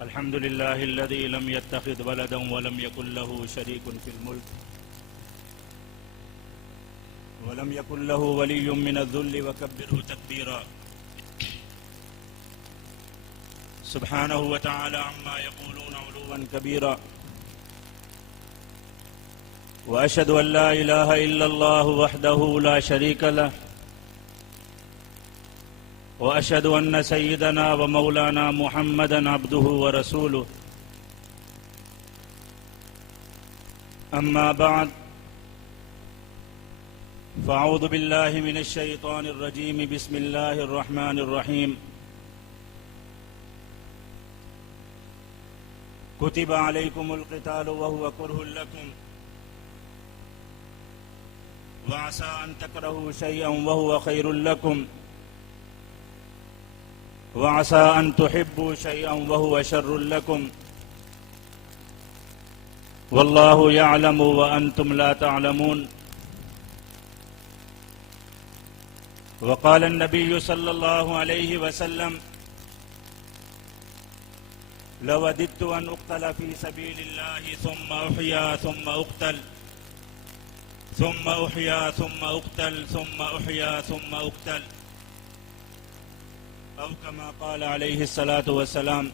الحمد لله الذي لم يتخذ ولدا ولم يكن له شريك في الملك ولم يكن له ولي من الذل وكبره تكبيرا سبحانه وتعالى عما يقولون علوا كبيرا وأشهد أن لا إله إلا الله وحده لا شريك له وأشهد أن سيدنا ومولانا محمدا عبده ورسوله أما بعد فأعوذ بالله من الشيطان الرجيم بسم الله الرحمن الرحيم كتب عليكم القتال وهو كره لكم وعسى أن تكرهوا شيئا وهو خير لكم وعسى أن تحبوا شيئا وهو شر لكم والله يعلم وأنتم لا تعلمون وقال النبي صلى الله عليه وسلم لوددت أن أقتل في سبيل الله ثم أحيا ثم أقتل ثم أحيا ثم أقتل ثم أحيا ثم أقتل أو كما قال عليه الصلاة والسلام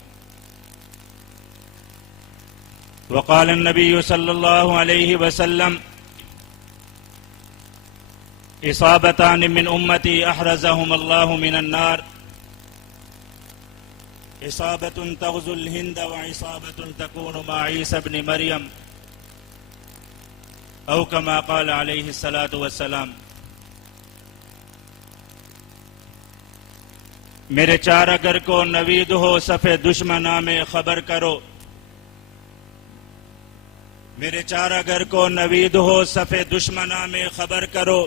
وقال النبي صلى الله عليه وسلم إصابتان من أمتي أحرزهم الله من النار إصابة تغزو الهند وإصابة تكون مع عيسى بن مريم أو كما قال عليه الصلاة والسلام میرے چار اگر کو نوید ہو صفِ دشمناں میں خبر کرو میرے چار اگر کو نوید ہو صفِ دشمناں میں خبر کرو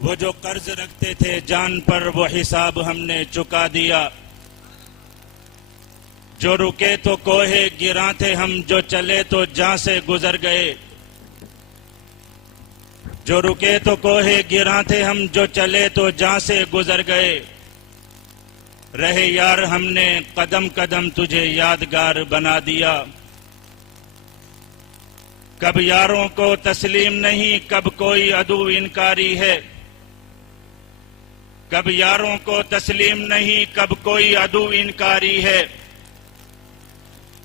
وہ جو قرض رکھتے تھے جان پر وہ حساب ہم نے چکا دیا جو رکے تو کوہ گراں تھے ہم جو چلے تو جاں سے گزر گئے جو رکے تو کوہ گراں تھے ہم جو چلے تو جاں سے گزر گئے رہے یار ہم نے قدم قدم تجھے یادگار بنا دیا کب یاروں کو تسلیم نہیں کب کوئی عدو انکاری ہے کب یاروں کو تسلیم نہیں کب کوئی عدو انکاری ہے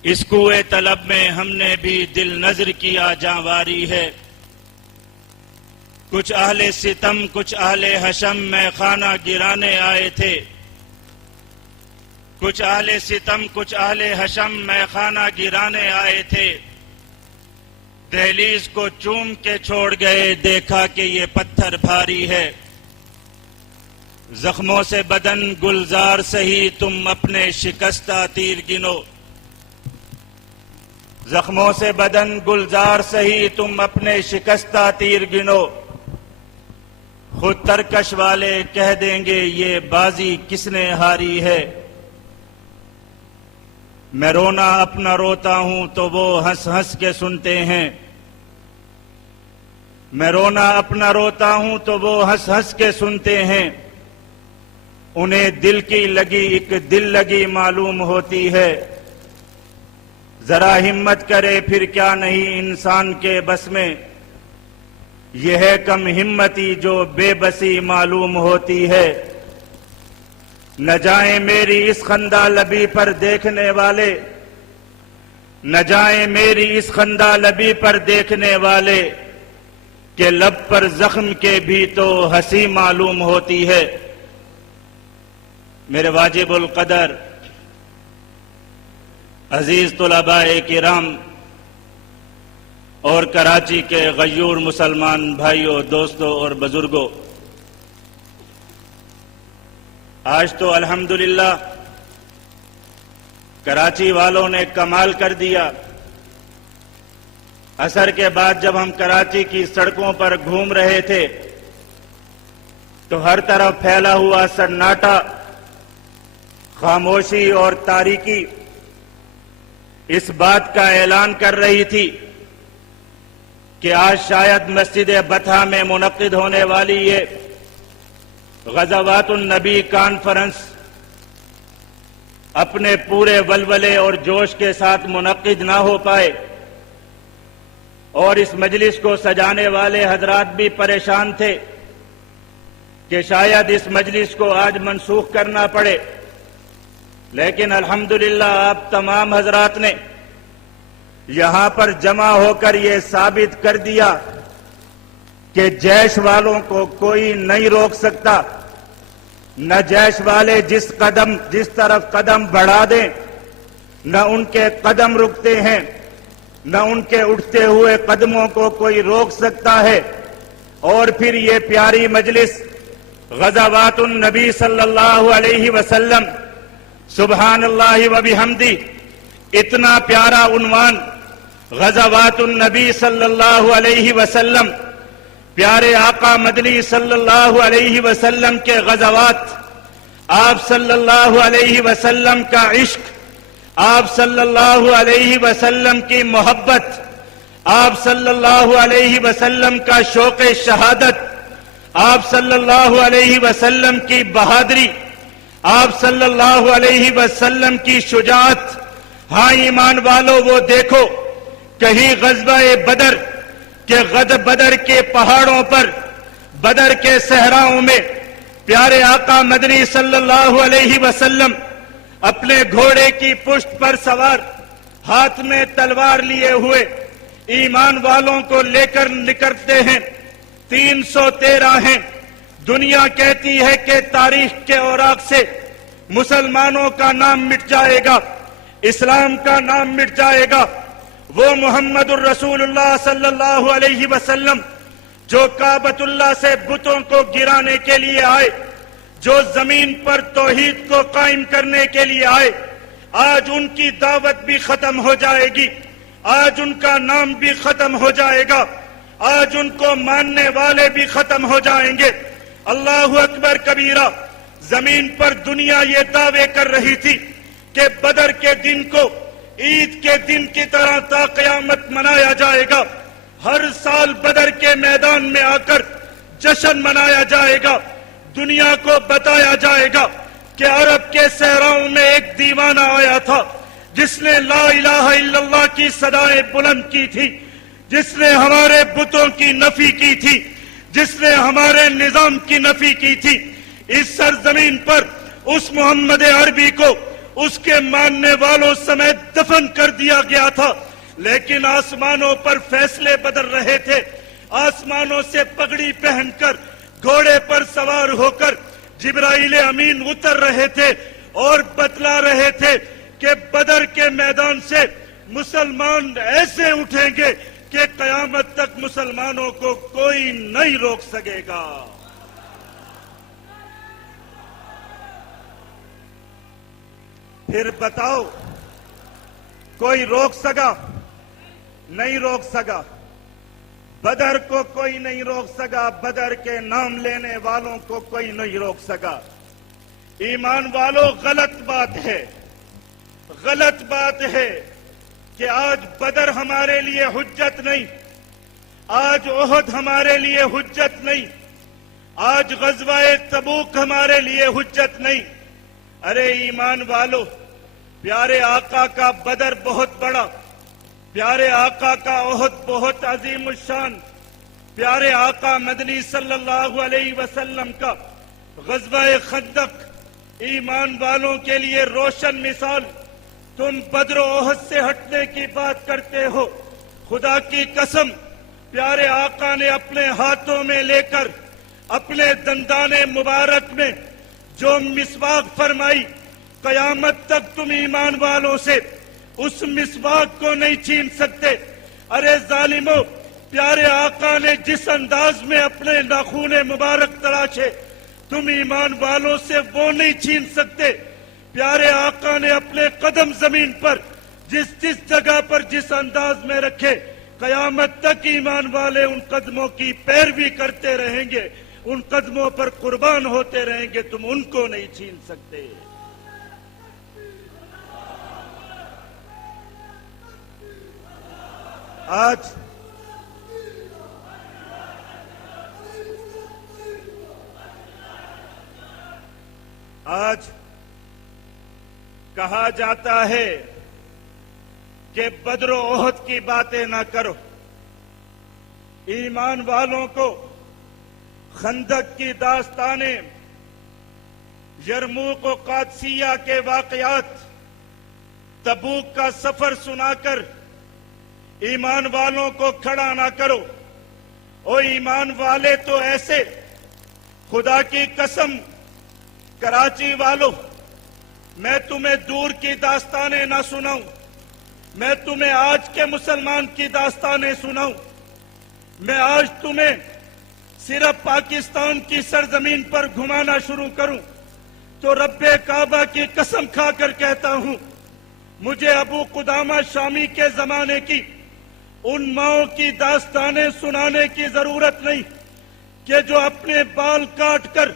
اس کوئے طلب میں ہم نے بھی دل نظر کیا جانواری ہے کچھ اہل ستم کچھ اہل حشم میں خانہ گرانے آئے تھے کچھ اہل ستم کچھ اہل حشم میں خانہ گرانے آئے تھے دہلیز کو چوم کے چھوڑ گئے دیکھا کہ یہ پتھر بھاری ہے زخموں سے بدن گلزار سہی تم اپنے شکستہ تیر گنو زخموں سے بدن گلزار سہی تم اپنے شکستہ تیر گنو خود ترکش والے کہہ دیں گے یہ بازی کس نے ہاری ہے میں رونا اپنا روتا ہوں تو وہ ہنس ہنس کے سنتے ہیں میں رونا اپنا روتا ہوں تو وہ ہنس ہنس کے سنتے ہیں انہیں دل کی لگی ایک دل لگی معلوم ہوتی ہے ذرا ہمت کرے پھر کیا نہیں انسان کے بس میں یہ ہے کم ہمتی جو بے بسی معلوم ہوتی ہے نہ جائیں میری اس خندہ لبی پر دیکھنے والے نہ جائیں میری اس خندہ لبی پر دیکھنے والے کہ لب پر زخم کے بھی تو ہنسی معلوم ہوتی ہے میرے واجب القدر عزیز طلباء کرام اور کراچی کے غیور مسلمان بھائیوں دوستوں اور بزرگوں آج تو الحمدللہ کراچی والوں نے کمال کر دیا عصر کے بعد جب ہم کراچی کی سڑکوں پر گھوم رہے تھے تو ہر طرف پھیلا ہوا سناٹا خاموشی اور تاریکی اس بات کا اعلان کر رہی تھی کہ آج شاید مسجد بطحہ میں منعقد ہونے والی یہ غزوات النبی کانفرنس اپنے پورے ولولے اور جوش کے ساتھ منعقد نہ ہو پائے، اور اس مجلس کو سجانے والے حضرات بھی پریشان تھے کہ شاید اس مجلس کو آج منسوخ کرنا پڑے، لیکن الحمدللہ آپ تمام حضرات نے یہاں پر جمع ہو کر یہ ثابت کر دیا کہ جیش والوں کو کوئی نہیں روک سکتا، نہ جیش والے جس طرف قدم بڑھا دیں نہ ان کے قدم رکتے ہیں، نہ ان کے اٹھتے ہوئے قدموں کو کوئی روک سکتا ہے۔ اور پھر یہ پیاری مجلس غزوات النبی صلی اللہ علیہ وسلم، سبحان اللہ و بحمدہ، اتنا پیارا عنوان غزوات النبی صلی اللہ علیہ وسلم، پیارے آقا مدنی صلی اللہ علیہ وسلم کے غزوات، آپ صلی اللہ علیہ وسلم کا عشق، آپ صلی اللہ علیہ وسلم کی محبت، آپ صلی اللہ علیہ وسلم کا شوق شہادت، آپ صلی اللہ علیہ وسلم کی بہادری، آپ صلی اللہ علیہ وسلم کی شجاعت۔ ہاں ایمان والو، وہ دیکھو کہیں غزوہ بدر کہ بدر کے پہاڑوں پر، بدر کے صحراؤں میں پیارے آقا مدنی صلی اللہ علیہ وسلم اپنے گھوڑے کی پشت پر سوار، ہاتھ میں تلوار لیے ہوئے ایمان والوں کو لے کر نکلتے ہیں۔ 313 ہیں۔ دنیا کہتی ہے کہ تاریخ کے اوراق سے مسلمانوں کا نام مٹ جائے گا، اسلام کا نام مٹ جائے گا۔ وہ محمد الرسول اللہ صلی اللہ علیہ وسلم جو کعبۃ اللہ سے بتوں کو گرانے کے لیے آئے، جو زمین پر توحید کو قائم کرنے کے لیے آئے، آج ان کی دعوت بھی ختم ہو جائے گی، آج ان کا نام بھی ختم ہو جائے گا، آج ان کو ماننے والے بھی ختم ہو جائیں گے۔ اللہ اکبر کبیرہ۔ زمین پر دنیا یہ دعوے کر رہی تھی کہ بدر کے دن کو عید کے دن کی طرح تا قیامت منایا جائے گا، ہر سال بدر کے میدان میں آ کر جشن منایا جائے گا، دنیا کو بتایا جائے گا کہ عرب کے صحراؤں میں ایک دیوانہ آیا تھا جس نے لا الہ الا اللہ کی صدائیں بلند کی تھی، جس نے ہمارے بتوں کی نفی کی تھی، جس نے ہمارے نظام کی نفی کی تھی۔ اس سرزمین پر اس محمد عربی کو اس کے ماننے والوں سمیت دفن کر دیا گیا تھا، لیکن آسمانوں پر فیصلے بدل رہے تھے۔ آسمانوں سے پگڑی پہن کر گھوڑے پر سوار ہو کر جبرائیل امین اتر رہے تھے اور بتلا رہے تھے کہ بدر کے میدان سے مسلمان ایسے اٹھیں گے کہ قیامت تک مسلمانوں کو کوئی نہیں روک سکے گا۔ پھر بتاؤ، کوئی روک سکا؟ نہیں روک سکا۔ بدر کو کوئی نہیں روک سکا، بدر کے نام لینے والوں کو کوئی نہیں روک سکا۔ ایمان والو، غلط بات ہے، غلط بات ہے کہ آج بدر ہمارے لیے حجت نہیں، آج احد ہمارے لیے حجت نہیں، آج غزوہ تبوک ہمارے لیے حجت نہیں۔ ارے ایمان والو، پیارے آقا کا بدر بہت بڑا، پیارے آقا کا احد بہت عظیم الشان، پیارے آقا مدنی صلی اللہ علیہ وسلم کا غزوہ خندق ایمان والوں کے لیے روشن مثال۔ تم بدر و احد سے ہٹنے کی بات کرتے ہو، خدا کی قسم، پیارے آقا نے اپنے ہاتھوں میں لے کر اپنے دندان مبارک میں جو مسواک فرمائی، قیامت تک تم ایمان والوں سے اس مسواک کو نہیں چھین سکتے۔ ارے ظالمو، پیارے آقا نے جس انداز میں اپنے ناخون مبارک تراشے، تم ایمان والوں سے وہ نہیں چھین سکتے۔ پیارے آقا نے اپنے قدم زمین پر جس جگہ پر جس انداز میں رکھے، قیامت تک ایمان والے ان قدموں کی پیروی کرتے رہیں گے، ان قدموں پر قربان ہوتے رہیں گے، تم ان کو نہیں چھین سکتے۔ آج کہا جاتا ہے کہ بدر و احد کی باتیں نہ کرو، ایمان والوں کو خندق کی داستانیں، یرموک و قادسیہ کے واقعات، تبوک کا سفر سنا کر ایمان والوں کو کھڑا نہ کرو۔ او ایمان والے تو ایسے، خدا کی قسم کراچی والوں، میں تمہیں دور کی داستانیں نہ سناؤں، میں تمہیں آج کے مسلمان کی داستانیں سناؤں۔ میں آج تمہیں صرف پاکستان کی سرزمین پر گھمانا شروع کروں تو رب کعبہ کی قسم کھا کر کہتا ہوں، مجھے ابو قدامہ شامی کے زمانے کی ان ماؤں کی داستانیں سنانے کی ضرورت نہیں کہ جو اپنے بال کاٹ کر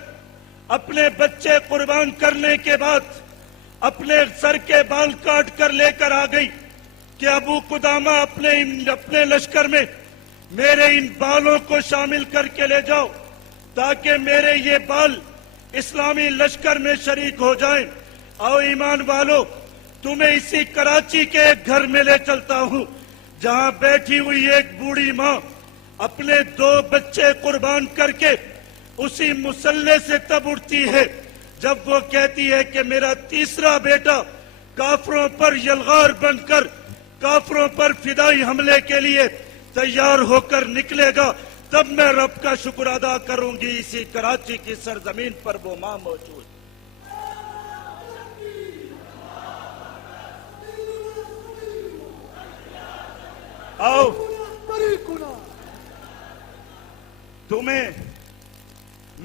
اپنے بچے قربان کرنے کے بعد اپنے سر کے بال کاٹ کر لے کر آ گئی کہ ابو قدامہ اپنے لشکر میں میرے ان بالوں کو شامل کر کے لے جاؤ تاکہ میرے یہ بال اسلامی لشکر میں شریک ہو جائیں۔ آؤ ایمان والو، تمہیں اسی کراچی کے ایک گھر میں لے چلتا ہوں جہاں بیٹھی ہوئی ایک بوڑھی ماں اپنے 2 بچے قربان کر کے اسی مسلح سے تب اٹھتی ہے جب وہ کہتی ہے کہ میرا تیسرا بیٹا کافروں پر یلغار بن کر کافروں پر فدائی حملے کے لیے تیار ہو کر نکلے گا، تب میں رب کا شکر ادا کروں گی۔ اسی کراچی کی سرزمین پر وہ ماں موجود۔ آؤ تمہیں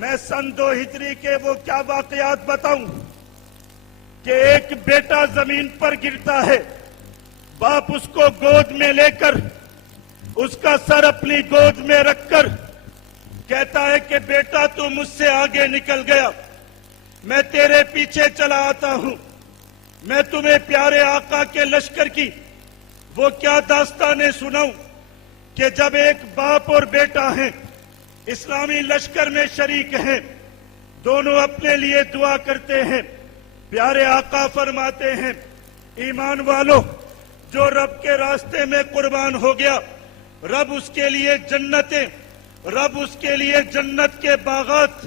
میں سن 2 ہجری کے وہ کیا واقعات بتاؤں کہ ایک بیٹا زمین پر گرتا ہے، باپ اس کو گود میں لے کر اس کا سر اپنی گود میں رکھ کر کہتا ہے کہ بیٹا تو مجھ سے آگے نکل گیا، میں تیرے پیچھے چلا آتا ہوں۔ میں تمہیں پیارے آقا کے لشکر کی وہ کیا داستانیں سناؤں کہ جب ایک باپ اور بیٹا ہیں، اسلامی لشکر میں شریک ہیں، دونوں اپنے لیے دعا کرتے ہیں۔ پیارے آقا فرماتے ہیں، ایمان والو، جو رب کے راستے میں قربان ہو گیا، رب اس کے لیے جنتیں، رب اس کے لیے جنت کے باغات،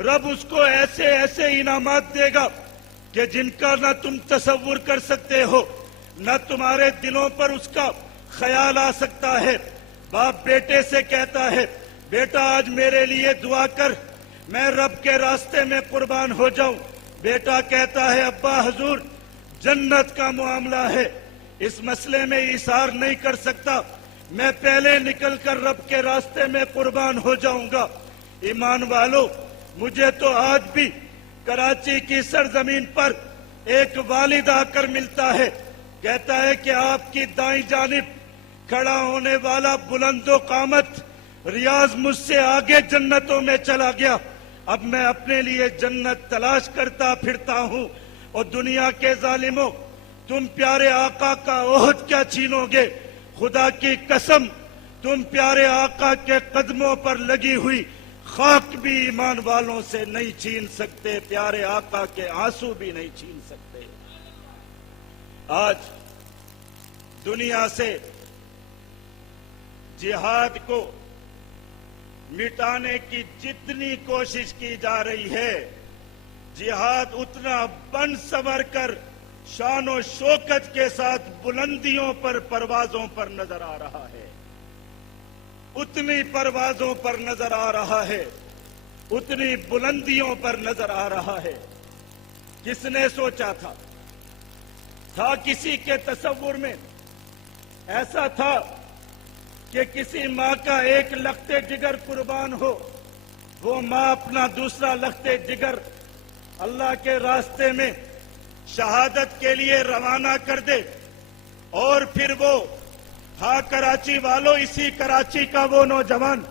رب اس کو ایسے ایسے انعامات دے گا کہ جن کا نہ تم تصور کر سکتے ہو، نہ تمہارے دلوں پر اس کا خیال آ سکتا ہے۔ باپ بیٹے سے کہتا ہے، بیٹا آج میرے لیے دعا کر، میں رب کے راستے میں قربان ہو جاؤں۔ بیٹا کہتا ہے، ابا حضور جنت کا معاملہ ہے، اس مسئلے میں ایثار نہیں کر سکتا، میں پہلے نکل کر رب کے راستے میں قربان ہو جاؤں گا۔ ایمان والو، مجھے تو آج بھی کراچی کی سرزمین پر ایک والد آ کر ملتا ہے، کہتا ہے کہ آپ کی دائیں جانب کھڑا ہونے والا بلند و قامت ریاض مجھ سے آگے جنتوں میں چلا گیا، اب میں اپنے لیے جنت تلاش کرتا پھرتا ہوں۔ اور دنیا کے ظالموں، تم پیارے آقا کا عہد کیا چھینو گے؟ خدا کی قسم، تم پیارے آقا کے قدموں پر لگی ہوئی خاک بھی ایمان والوں سے نہیں چھین سکتے، پیارے آقا کے آنسو بھی نہیں چھین سکتے۔ آج دنیا سے جہاد کو مٹانے کی جتنی کوشش کی جا رہی ہے، جہاد اتنا بن سنور کر شان و شوکت کے ساتھ بلندیوں پر پروازوں پر نظر آ رہا ہے، اتنی پروازوں پر نظر آ رہا ہے، اتنی بلندیوں پر نظر آ رہا ہے۔ کس نے سوچا تھا کسی کے تصور میں ایسا تھا کہ کسی ماں کا ایک لختے جگر قربان ہو، وہ ماں اپنا دوسرا لختے جگر اللہ کے راستے میں شہادت کے لیے روانہ کر دے، اور پھر وہ کراچی والوں، اسی کراچی کا وہ نوجوان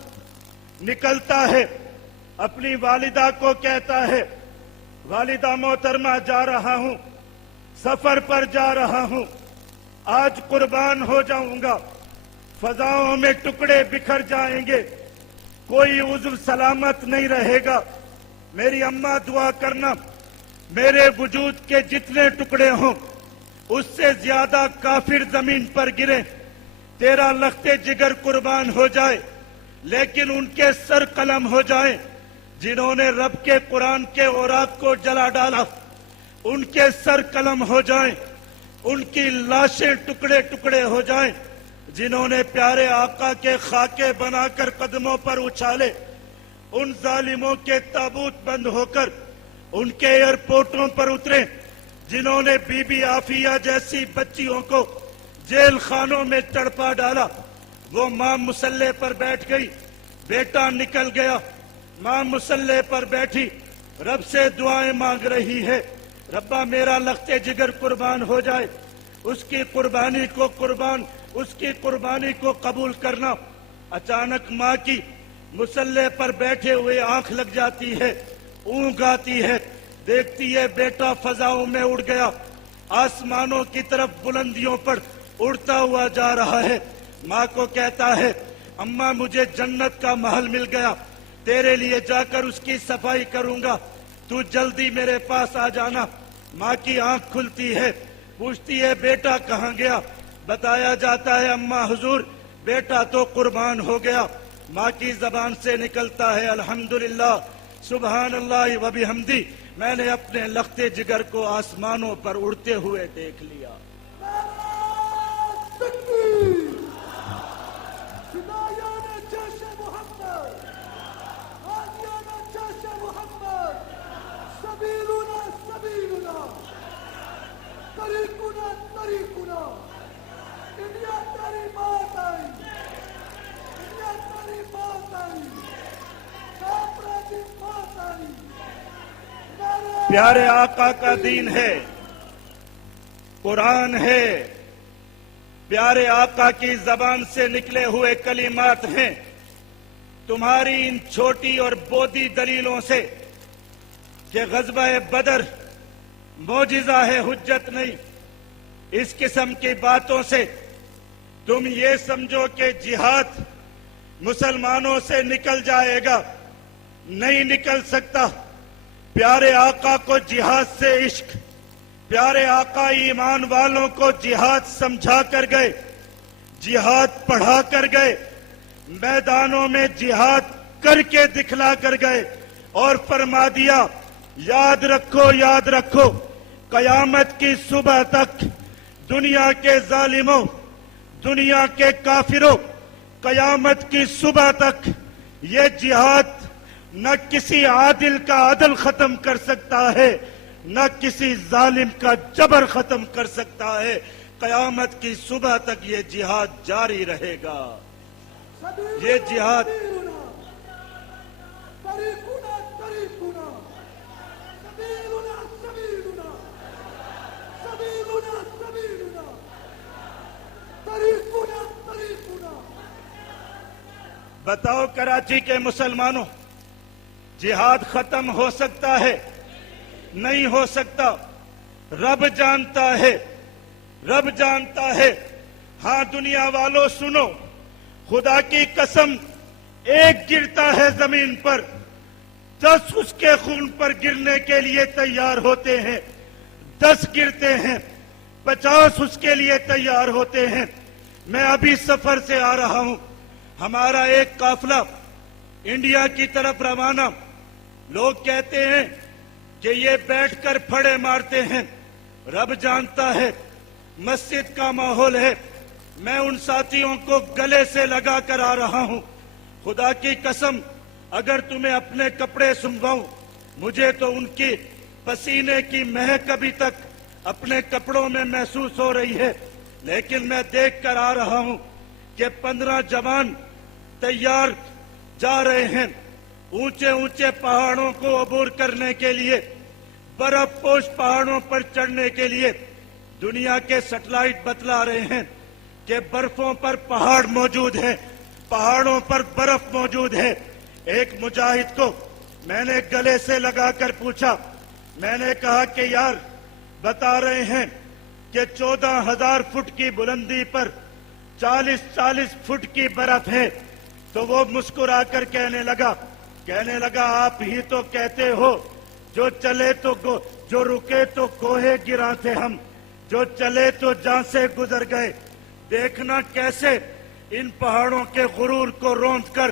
نکلتا ہے، اپنی والدہ کو کہتا ہے، والدہ محترمہ جا رہا ہوں، سفر پر جا رہا ہوں، آج قربان ہو جاؤں گا، فضاؤں میں ٹکڑے بکھر جائیں گے، کوئی عضو سلامت نہیں رہے گا، میری اماں دعا کرنا میرے وجود کے جتنے ٹکڑے ہوں اس سے زیادہ کافر زمین پر گرے، تیرا لخت جگر قربان ہو جائے، لیکن ان کے سر قلم ہو جائیں جنہوں نے رب کے قرآن کے اوراق کو جلا ڈالا، ان کے سر قلم ہو جائیں، ان کی لاشیں ٹکڑے ٹکڑے ہو جائیں جنہوں نے پیارے آقا کے خاکے بنا کر قدموں پر اچھالے، ان ظالموں کے تابوت بند ہو کر ان کے ایئرپورٹوں پر اترے جنہوں نے بی بی عافیہ جیسی بچیوں کو جیل خانوں میں تڑپا ڈالا۔ وہ ماں مسلح پر بیٹھ گئی، بیٹا نکل گیا، ماں مسلح پر بیٹھی رب سے دعائیں مانگ رہی ہے، ربا میرا لخت جگر قربان ہو جائے، اس کی قربانی کو قبول کرنا۔ اچانک ماں کی مسلح پر بیٹھے ہوئے آنکھ لگ جاتی ہے، اونگ آتی ہے، دیکھتی ہے بیٹا فضاؤں میں اڑ گیا، آسمانوں کی طرف بلندیوں پر اڑتا ہوا جا رہا ہے۔ ماں کو کہتا ہے اماں مجھے جنت کا محل مل گیا، تیرے لیے جا کر اس کی صفائی کروں گا، تو جلدی میرے پاس آ جانا۔ ماں کی آنکھ کھلتی ہے، پوچھتی ہے بیٹا کہاں گیا؟ بتایا جاتا ہے اماں حضور بیٹا تو قربان ہو گیا۔ ماں کی زبان سے نکلتا ہے الحمدللہ سبحان اللہ و بحمدی، میں نے اپنے لخت جگر کو آسمانوں پر اڑتے ہوئے دیکھ لیا۔ پیارے آقا کا دین ہے، قرآن ہے، پیارے آقا کی زبان سے نکلے ہوئے کلمات ہیں۔ تمہاری ان چھوٹی اور بودی دلیلوں سے کہ غزوہ بدر معجزہ ہے، حجت نہیں، اس قسم کی باتوں سے تم یہ سمجھو کہ جہاد مسلمانوں سے نکل جائے گا، نہیں نکل سکتا۔ پیارے آقا کو جہاد سے عشق، پیارے آقا ایمان والوں کو جہاد سمجھا کر گئے، جہاد پڑھا کر گئے، میدانوں میں جہاد کر کے دکھلا کر گئے اور فرما دیا یاد رکھو یاد رکھو، قیامت کی صبح تک دنیا کے ظالموں، دنیا کے کافروں، قیامت کی صبح تک یہ جہاد نہ کسی عادل کا عدل ختم کر سکتا ہے، نہ کسی ظالم کا جبر ختم کر سکتا ہے۔ قیامت کی صبح تک یہ جہاد جاری رہے گا۔ یہ جہاد بتاؤ کراچی کے مسلمانوں، جہاد ختم ہو سکتا ہے؟ نہیں ہو سکتا۔ رب جانتا ہے، رب جانتا ہے۔ ہاں دنیا والوں سنو، خدا کی قسم ایک گرتا ہے زمین پر 10 اس کے خون پر گرنے کے لیے تیار ہوتے ہیں، 10 گرتے ہیں 50 اس کے لیے تیار ہوتے ہیں۔ میں ابھی سفر سے آ رہا ہوں، ہمارا ایک قافلہ انڈیا کی طرف روانہ، لوگ کہتے ہیں کہ یہ بیٹھ کر پھڑے مارتے ہیں، رب جانتا ہے مسجد کا ماحول ہے، میں ان ساتھیوں کو گلے سے لگا کر آ رہا ہوں۔ خدا کی قسم اگر تمہیں اپنے کپڑے سنبھاؤں، مجھے تو ان کی پسینے کی مہک ابھی تک اپنے کپڑوں میں محسوس ہو رہی ہے، لیکن میں دیکھ کر آ رہا ہوں کہ 15 جوان تیار جا رہے ہیں اونچے اونچے پہاڑوں کو عبور کرنے کے لیے، برف پوش پہاڑوں پر چڑھنے کے لیے۔ دنیا کے سیٹلائٹ بتلا رہے ہیں کہ برفوں پر پہاڑ موجود ہیں، پہاڑوں پر برف موجود ہے۔ ایک مجاہد کو میں نے گلے سے لگا کر پوچھا، میں نے کہا کہ یار بتا رہے ہیں کہ 14,000 فٹ کی بلندی پر 40 فٹ کی برف ہے، تو وہ مسکرا کر کہنے لگا آپ ہی تو کہتے ہو جو چلے تو جو رکے تو کوہے گراں تھے ہم، جو چلے تو جان سے گزر گئے۔ دیکھنا کیسے ان پہاڑوں کے غرور کو روند کر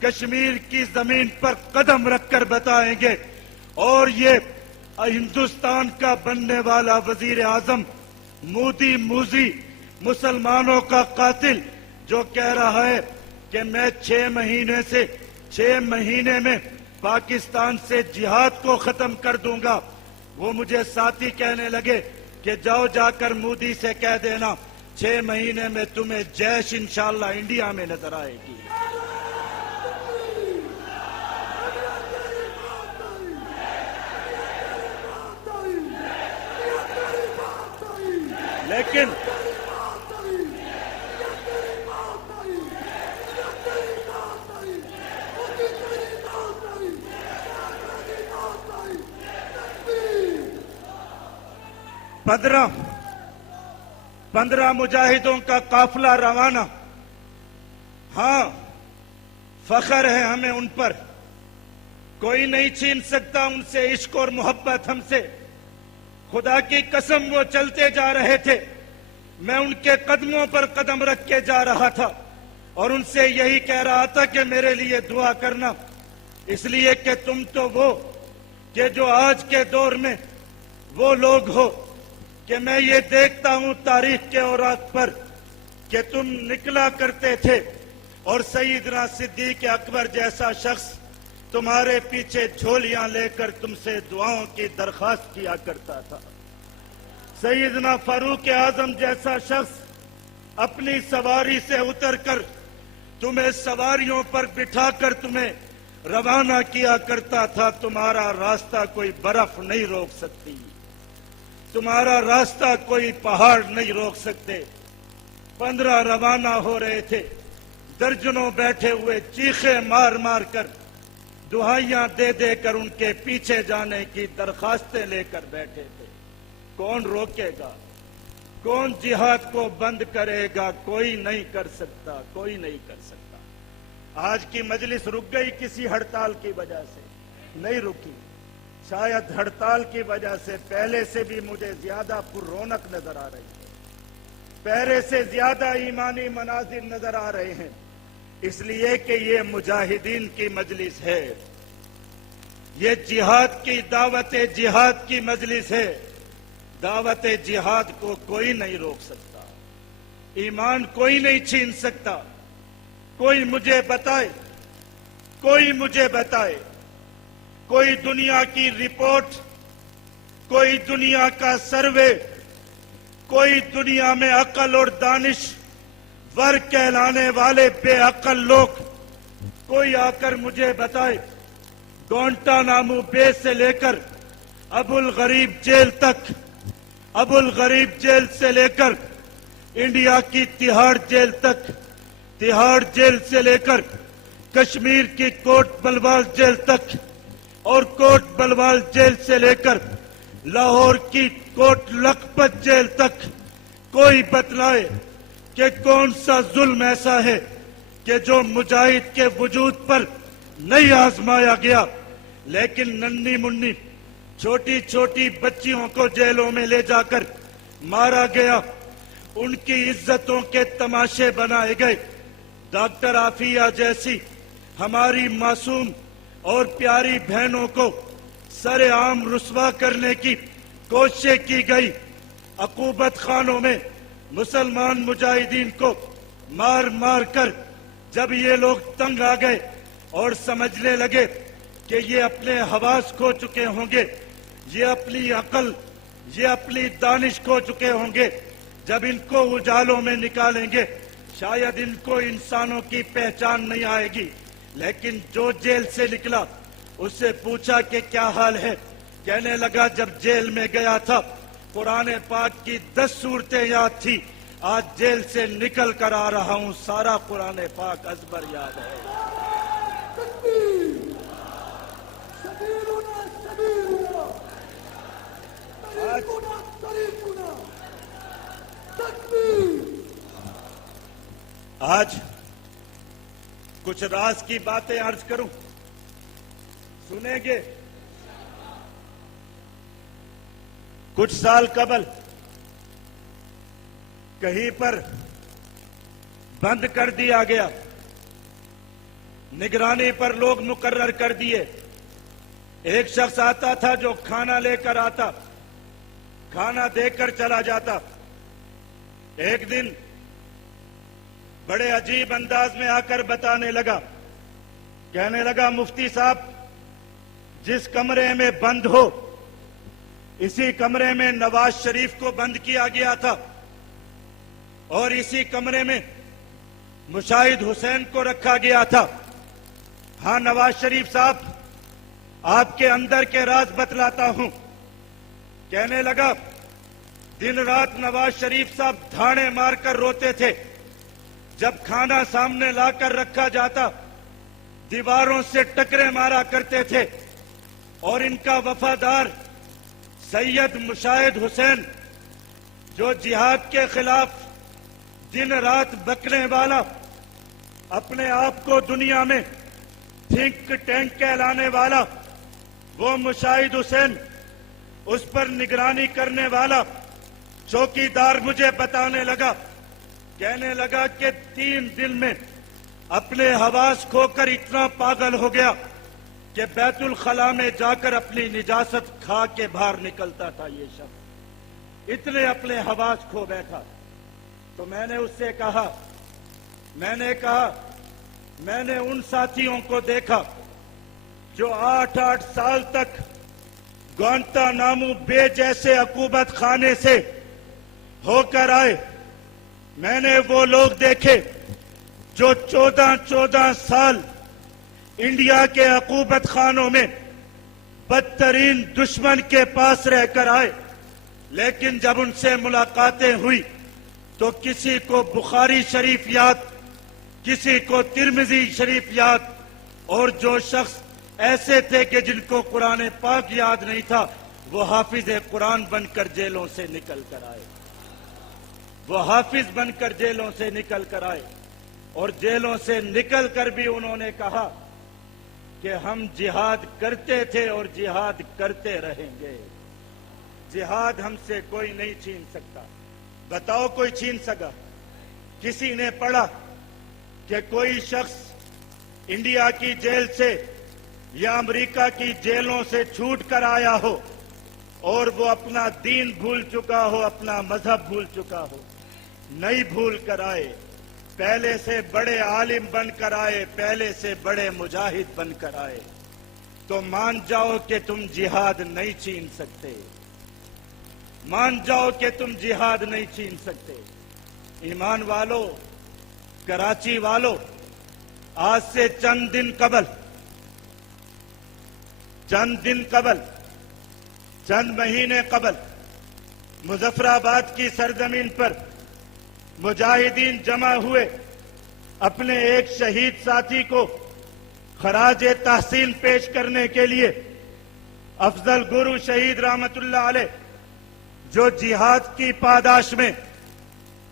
کشمیر کی زمین پر قدم رکھ کر بتائیں گے۔ اور یہ ہندوستان کا بننے والا وزیر اعظم مودی موزی، مسلمانوں کا قاتل، جو کہہ رہا ہے کہ میں 6 مہینے میں پاکستان سے جہاد کو ختم کر دوں گا، وہ مجھے ساتھی کہنے لگے کہ جاؤ جا کر مودی سے کہہ دینا 6 مہینے میں تمہیں جیش انشاءاللہ انڈیا میں نظر آئے گی۔ لیکن پندرہ مجاہدوں کا قافلہ روانہ، ہاں فخر ہے ہمیں ان پر، کوئی نہیں چھین سکتا ان سے عشق اور محبت ہم سے۔ خدا کی قسم وہ چلتے جا رہے تھے، میں ان کے قدموں پر قدم رکھ کے جا رہا تھا اور ان سے یہی کہہ رہا تھا کہ میرے لیے دعا کرنا، اس لیے کہ تم تو وہ کہ جو آج کے دور میں وہ لوگ ہو کہ میں یہ دیکھتا ہوں تاریخ کے اوراق پر کہ تم نکلا کرتے تھے اور سیدنا صدیق اکبر جیسا شخص تمہارے پیچھے جھولیاں لے کر تم سے دعاؤں کی درخواست کیا کرتا تھا۔ سیدنا فاروق اعظم جیسا شخص اپنی سواری سے اتر کر تمہیں سواریوں پر بٹھا کر تمہیں روانہ کیا کرتا تھا۔ تمہارا راستہ کوئی برف نہیں روک سکتی، تمہارا راستہ کوئی پہاڑ نہیں روک سکتے۔ 15 روانہ ہو رہے تھے، درجنوں بیٹھے ہوئے چیخے مار مار کر دعائیاں دے دے کر ان کے پیچھے جانے کی درخواستیں لے کر بیٹھے تھے۔ کون روکے گا؟ کون جہاد کو بند کرے گا؟ کوئی نہیں کر سکتا، کوئی نہیں کر سکتا۔ آج کی مجلس رک گئی کسی ہڑتال کی وجہ سے، نہیں رکی، شاید ہڑتال کی وجہ سے پہلے سے بھی مجھے زیادہ پر رونق نظر آ رہی ہے، پہلے سے زیادہ ایمانی مناظر نظر آ رہے ہیں، اس لیے کہ یہ مجاہدین کی مجلس ہے، یہ جہاد کی دعوت جہاد کی مجلس ہے۔ دعوت جہاد کو کوئی نہیں روک سکتا، ایمان کوئی نہیں چھین سکتا۔ کوئی مجھے بتائے، کوئی مجھے بتائے، کوئی دنیا کی رپورٹ، کوئی دنیا کا سروے، کوئی دنیا میں عقل اور دانش ور کہلانے والے بے عقل لوگ کوئی آ کر مجھے بتائے گوانٹانامو بے سے لے کر ابو الغریب جیل تک، ابو الغریب جیل سے لے کر انڈیا کی تہاڑ جیل تک، تہاڑ جیل سے لے کر کشمیر کی کوٹ بلوال جیل تک، اور کوٹ بلوال جیل سے لے کر لاہور کی کوٹ لکھپت جیل تک کوئی بتلائے کہ کون سا ظلم ایسا ہے کہ جو مجاہد کے وجود پر نہیں آزمایا گیا، لیکن ننھی منی چھوٹی چھوٹی بچیوں کو جیلوں میں لے جا کر مارا گیا، ان کی عزتوں کے تماشے بنائے گئے۔ ڈاکٹر عافیہ جیسی ہماری معصوم اور پیاری بہنوں کو سر عام رسوا کرنے کی کوشش کی گئی، عقوبت خانوں میں مسلمان مجاہدین کو مار مار کر جب یہ لوگ تنگ آ گئے اور سمجھنے لگے کہ یہ اپنے حواس کھو چکے ہوں گے، یہ اپنی عقل، یہ اپنی دانش کھو چکے ہوں گے، جب ان کو اجالوں میں نکالیں گے شاید ان کو انسانوں کی پہچان نہیں آئے گی۔ لیکن جو جیل سے نکلا اس سے پوچھا کہ کیا حال ہے، کہنے لگا جب جیل میں گیا تھا قرآن پاک کی 10 صورتیں یاد تھی، آج جیل سے نکل کر آ رہا ہوں سارا قرآن پاک ازبر یاد ہے۔ آج کچھ راز کی باتیں عرض کروں، سنیں گے؟ کچھ سال قبل کہیں پر بند کر دیا گیا، نگرانی پر لوگ مقرر کر دیے. ایک شخص آتا تھا جو کھانا لے کر آتا، کھانا دے کر چلا جاتا. ایک دن بڑے عجیب انداز میں آ کر بتانے لگا، کہنے لگا مفتی صاحب جس کمرے میں بند ہو اسی کمرے میں نواز شریف کو بند کیا گیا تھا اور اسی کمرے میں مشاہد حسین کو رکھا گیا تھا. ہاں نواز شریف صاحب آپ کے اندر کے راز بتلاتا ہوں. کہنے لگا دن رات نواز شریف صاحب دھاڑے مار کر روتے تھے. جب کھانا سامنے لا کر رکھا جاتا دیواروں سے ٹکرے مارا کرتے تھے اور ان کا وفادار سید مشاہد حسین جو جہاد کے خلاف دن رات بکنے والا، اپنے آپ کو دنیا میں تھنک ٹینک کہلانے والا، وہ مشاہد حسین اس پر نگرانی کرنے والا چوکیدار مجھے بتانے لگا، کہنے لگا کہ 3 دن میں اپنے حواس کھو کر اتنا پاگل ہو گیا کہ بیت الخلاء میں جا کر اپنی نجاست کھا کے باہر نکلتا تھا. یہ شخص اتنے اپنے حواس کھو بیٹھا. تو میں نے اس سے کہا، میں نے ان ساتھیوں کو دیکھا جو 8 سال تک گوانتانامو بے جیسے عقوبت خانے سے ہو کر آئے. میں نے وہ لوگ دیکھے جو 14 سال انڈیا کے عقوبت خانوں میں بدترین دشمن کے پاس رہ کر آئے، لیکن جب ان سے ملاقاتیں ہوئی تو کسی کو بخاری شریف یاد، کسی کو ترمذی شریف یاد، اور جو شخص ایسے تھے کہ جن کو قرآن پاک یاد نہیں تھا وہ حافظ قرآن بن کر جیلوں سے نکل کر آئے. وہ حافظ بن کر جیلوں سے نکل کر آئے اور جیلوں سے نکل کر بھی انہوں نے کہا کہ ہم جہاد کرتے تھے اور جہاد کرتے رہیں گے. جہاد ہم سے کوئی نہیں چھین سکتا. بتاؤ کوئی چھین سکا؟ کسی نے پڑھا کہ کوئی شخص انڈیا کی جیل سے یا امریکہ کی جیلوں سے چھوٹ کر آیا ہو اور وہ اپنا دین بھول چکا ہو، اپنا مذہب بھول چکا ہو؟ نہیں بھول کر آئے، پہلے سے بڑے عالم بن کر آئے، پہلے سے بڑے مجاہد بن کر آئے. تو مان جاؤ کہ تم جہاد نہیں چھین سکتے، مان جاؤ کہ تم جہاد نہیں چھین سکتے. ایمان والو، کراچی والو، آج سے چند دن قبل چند مہینے قبل مظفر آباد کی سرزمین پر مجاہدین جمع ہوئے اپنے ایک شہید ساتھی کو خراج تحسین پیش کرنے کے لیے. افضل گرو شہید رحمت اللہ علیہ جو جہاد کی پاداش میں،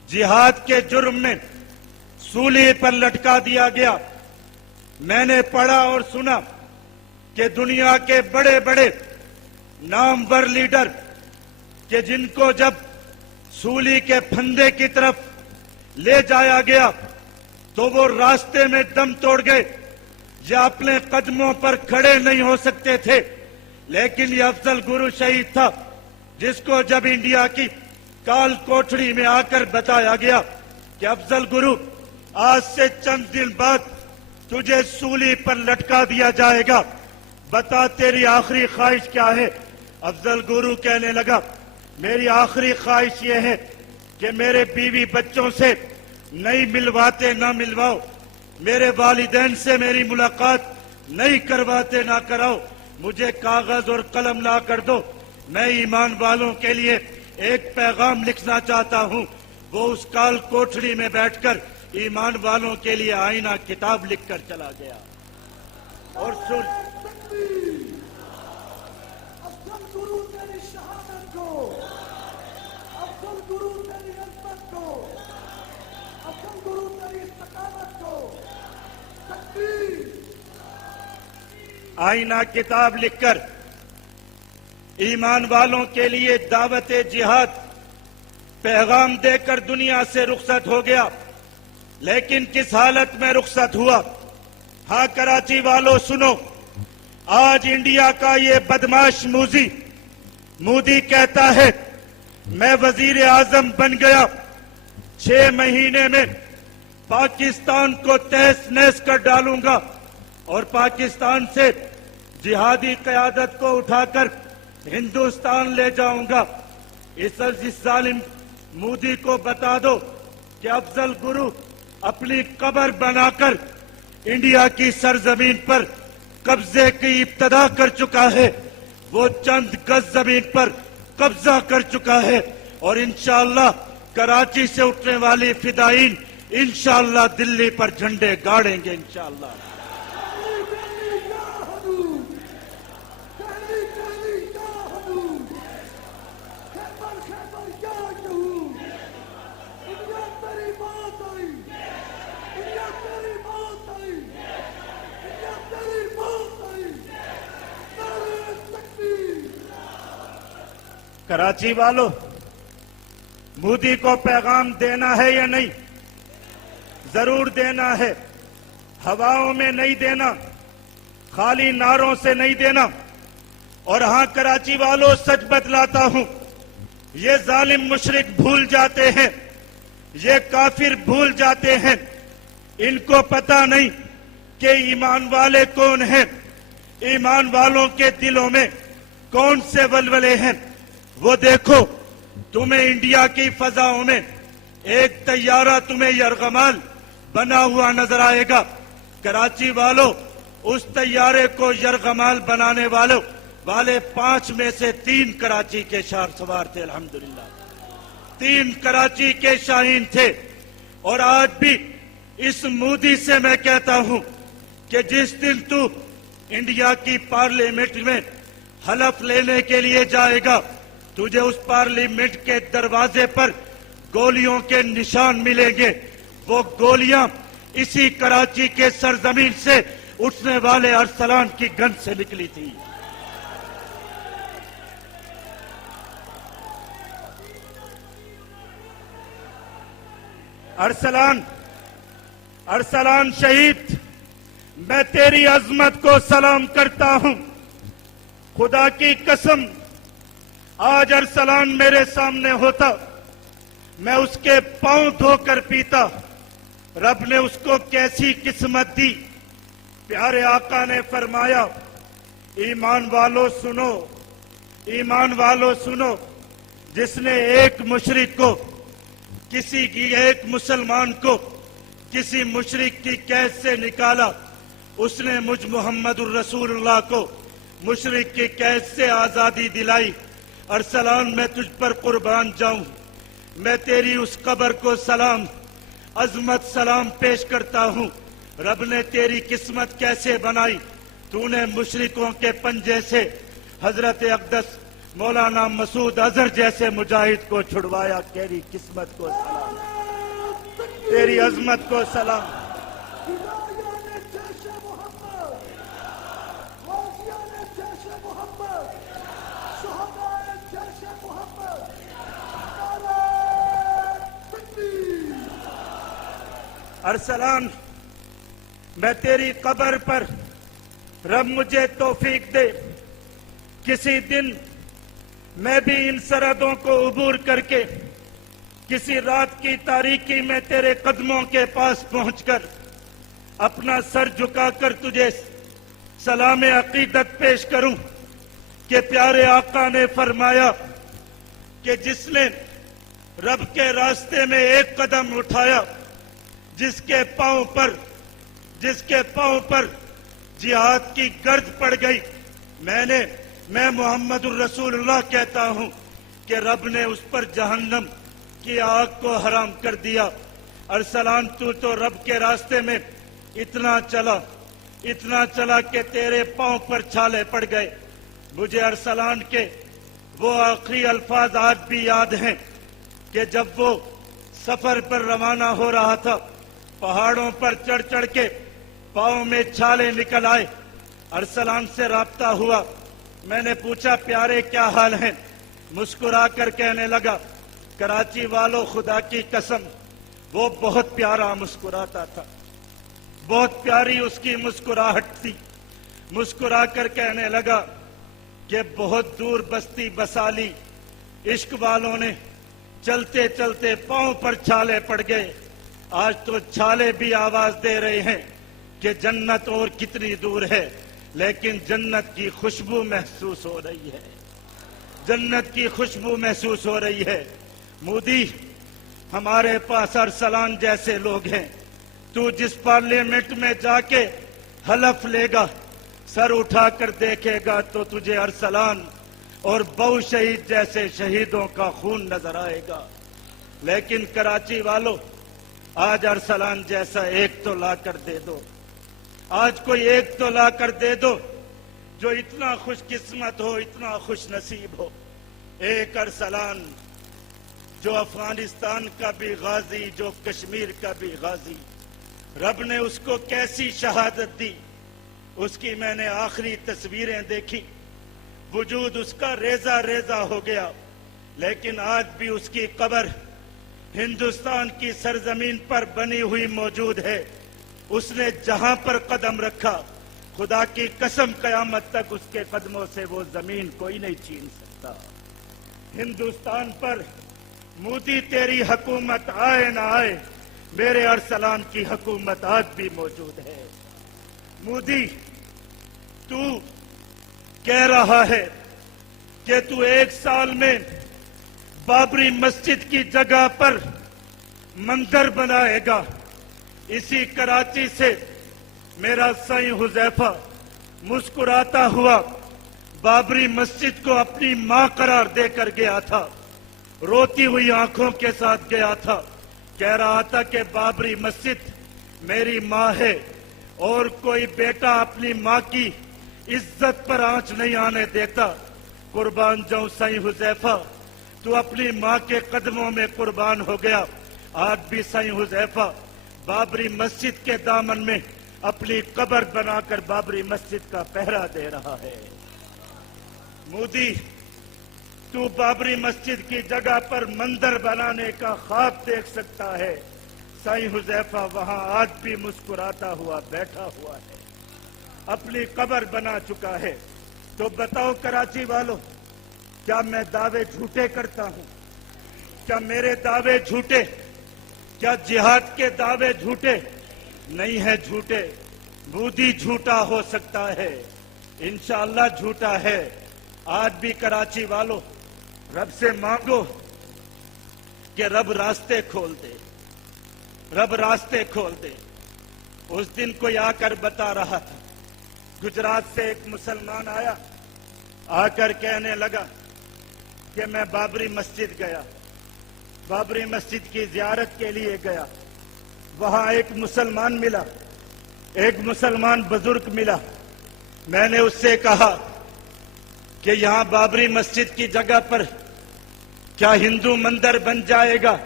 جہاد کے جرم میں سولی پر لٹکا دیا گیا. میں نے پڑھا اور سنا کہ دنیا کے بڑے بڑے نامور لیڈر کہ جن کو جب سولی کے پھندے کی طرف لے جایا گیا تو وہ راستے میں دم توڑ گئے یا اپنے قدموں پر کھڑے نہیں ہو سکتے تھے. لیکن یہ افضل گرو شہید تھا جس کو جب انڈیا کی کال کوٹڑی میں آ کر بتایا گیا کہ افضل گرو آج سے چند دن بعد تجھے سولی پر لٹکا دیا جائے گا، بتا تیری آخری خواہش کیا ہے؟ افضل گرو کہنے لگا میری آخری خواہش یہ ہے کہ میرے بیوی بچوں سے نہیں ملواتے نہ ملواؤ، میرے والدین سے میری ملاقات نہیں کرواتے نہ کراؤ، مجھے کاغذ اور قلم لا کر دو. میں ایمان والوں کے لیے ایک پیغام لکھنا چاہتا ہوں. وہ اس کال کوٹڑی میں بیٹھ کر ایمان والوں کے لیے آئینہ کتاب لکھ کر چلا گیا. اور سن، افضل گرو تیری شہادت کو، افضل گرو تیری عظمت کو، افضل گرو تیری استقامت کو، تکبیر. آئینہ کتاب لکھ کر ایمان والوں کے لیے دعوت جہاد پیغام دے کر دنیا سے رخصت ہو گیا، لیکن کس حالت میں رخصت ہوا؟ ہاں کراچی والوں سنو، آج انڈیا کا یہ بدماش مودی کہتا ہے میں وزیر اعظم بن گیا، 6 مہینے میں پاکستان کو تہس نہس کر ڈالوں گا اور پاکستان سے جہادی قیادت کو اٹھا کر ہندوستان لے جاؤں گا۔ اس ظالم مودی کو بتا دو کہ افضل گرو اپنی قبر بنا کر انڈیا کی سرزمین پر قبضے کی ابتدا کر چکا ہے، وہ چند گز زمین پر قبضہ کر چکا ہے، اور انشاءاللہ کراچی سے اٹھنے والی فدائین انشاءاللہ دلی پر جھنڈے گاڑیں گے انشاءاللہ۔ کراچی والوں، مودی کو پیغام دینا ہے یا نہیں؟ ضرور دینا ہے، ہواؤں میں نہیں دینا، خالی نعروں سے نہیں دینا۔ اور ہاں کراچی والوں، سچ بتلاتا ہوں، یہ ظالم مشرک بھول جاتے ہیں، یہ کافر بھول جاتے ہیں، ان کو پتہ نہیں کہ ایمان والے کون ہیں، ایمان والوں کے دلوں میں کون سے ولولے ہیں۔ وہ دیکھو، تمہیں انڈیا کی فضاؤں میں ایک طیارہ تمہیں یرغمال بنا ہوا نظر آئے گا۔ کراچی والوں، اس طیارے کو یرغمال بنانے والے 5 میں سے 3 کراچی کے شہر سوار تھے، الحمدللہ 3 کراچی کے شاہین تھے۔ اور آج بھی اس مودی سے میں کہتا ہوں کہ جس دن تو انڈیا کی پارلیمنٹ میں حلف لینے کے لیے جائے گا، تجھے اس پارلیمنٹ کے دروازے پر گولیوں کے نشان ملیں گے۔ وہ گولیاں اسی کراچی کے سرزمین سے اٹھنے والے ارسلان کی گن سے نکلی تھی۔ ارسلان شہید، میں تیری عظمت کو سلام کرتا ہوں۔ خدا کی قسم، آج ارسلان میرے سامنے ہوتا، میں اس کے پاؤں دھو کر پیتا۔ رب نے اس کو کیسی قسمت دی۔ پیارے آقا نے فرمایا، ایمان والوں سنو، ایمان والوں سنو، جس نے ایک مشرک کو، ایک مسلمان کو کسی مشرک کی قید سے نکالا، اس نے مجھ محمد الرسول اللہ کو مشرک کی قید سے آزادی دلائی۔ ارسلان، میں تجھ پر قربان جاؤں، میں تیری اس قبر کو سلام، عظمت سلام پیش کرتا ہوں۔ رب نے تیری قسمت کیسے بنائی، تو نے مشرکوں کے پنجے سے حضرت اقدس مولانا مسعود اظہر جیسے مجاہد کو چھڑوایا۔ تیری قسمت کو سلام، تیری عظمت کو سلام۔ ارسلان، میں تیری قبر پر، رب مجھے توفیق دے، کسی دن میں بھی ان سرحدوں کو عبور کر کے کسی رات کی تاریکی میں تیرے قدموں کے پاس پہنچ کر اپنا سر جھکا کر تجھے سلام عقیدت پیش کروں کہ پیارے آقا نے فرمایا کہ جس نے رب کے راستے میں ایک قدم اٹھایا، جس کے پاؤں پر جہاد کی گرد پڑ گئی، میں محمد الرسول اللہ کہتا ہوں کہ رب نے اس پر جہنم کی آگ کو حرام کر دیا۔ ارسلان، تو رب کے راستے میں اتنا چلا کہ تیرے پاؤں پر چھالے پڑ گئے۔ مجھے ارسلان کے وہ آخری الفاظ آج بھی یاد ہیں کہ جب وہ سفر پر روانہ ہو رہا تھا، پہاڑوں پر چڑھ کے پاؤں میں چھالے نکل آئے۔ ارسلان سے رابطہ ہوا، میں نے پوچھا پیارے کیا حال ہیں؟ مسکرا کر کہنے لگا کراچی والوں خدا کی قسم وہ بہت پیارا مسکراتا تھا، بہت پیاری اس کی مسکراہٹ تھی۔ مسکرا کر کہنے لگا کہ بہت دور بستی بسا لی، عشق والوں نے چلتے چلتے پاؤں پر چھالے پڑ گئے، آج تو چھالے بھی آواز دے رہے ہیں کہ جنت اور کتنی دور ہے، لیکن جنت کی خوشبو محسوس ہو رہی ہے، جنت کی خوشبو محسوس ہو رہی ہے۔ مودی، ہمارے پاس ارسلان جیسے لوگ ہیں، تو جس پارلیمنٹ میں جا کے حلف لے گا، سر اٹھا کر دیکھے گا تو تجھے ارسلان اور بہو شہید جیسے شہیدوں کا خون نظر آئے گا۔ لیکن کراچی والوں، آج ارسلان جیسا ایک تو لا کر دے دو، آج کوئی ایک تو لا کر دے دو جو اتنا خوش قسمت ہو، اتنا خوش نصیب ہو۔ ایک ارسلان جو افغانستان کا بھی غازی، جو کشمیر کا بھی غازی، رب نے اس کو کیسی شہادت دی، اس کی میں نے آخری تصویریں دیکھی، وجود اس کا ریزہ ریزہ ہو گیا، لیکن آج بھی اس کی قبر ہندوستان کی سرزمین پر بنی ہوئی موجود ہے۔ اس نے جہاں پر قدم رکھا، خدا کی قسم قیامت تک اس کے قدموں سے وہ زمین کوئی نہیں چھین سکتا۔ ہندوستان پر مودی تیری حکومت آئے نہ آئے، میرے ارسلان کی حکومت آج بھی موجود ہے۔ مودی، تو کہہ رہا ہے کہ تو ایک سال میں بابری مسجد کی جگہ پر مندر بنائے گا۔ اسی کراچی سے میرا سائیں حذیفہ مسکراتا ہوا بابری مسجد کو اپنی ماں قرار دے کر گیا تھا، روتی ہوئی آنکھوں کے ساتھ گیا تھا، کہہ رہا تھا کہ بابری مسجد میری ماں ہے اور کوئی بیٹا اپنی ماں کی عزت پر آنچ نہیں آنے دیتا۔ قربان جاؤں سائیں حذیفہ، تو اپنی ماں کے قدموں میں قربان ہو گیا۔ آج بھی سائیں حذیفہ بابری مسجد کے دامن میں اپنی قبر بنا کر بابری مسجد کا پہرا دے رہا ہے۔ مودی، تو بابری مسجد کی جگہ پر مندر بنانے کا خواب دیکھ سکتا ہے، سائیں حذیفہ وہاں آج بھی مسکراتا ہوا بیٹھا ہوا ہے، اپنی قبر بنا چکا ہے۔ تو بتاؤ کراچی والوں، کیا میں دعوے جھوٹے کرتا ہوں؟ کیا میرے دعوے جھوٹے؟ کیا جہاد کے دعوے جھوٹے؟ نہیں ہے جھوٹے۔ مودی جھوٹا ہو سکتا ہے، انشاءاللہ جھوٹا ہے۔ آج بھی کراچی والوں، رب سے مانگو کہ رب راستے کھول دے، رب راستے کھول دے۔ اس دن کوئی آ کر بتا رہا تھا، گجرات سے ایک مسلمان آیا، آ کر کہنے لگا کہ میں بابری مسجد گیا، بابری مسجد کی زیارت کے لیے گیا، وہاں ایک مسلمان ملا، ایک مسلمان بزرگ ملا۔ میں نے اس سے کہا کہ یہاں بابری مسجد کی جگہ پر کیا ہندو مندر بن جائے گا؟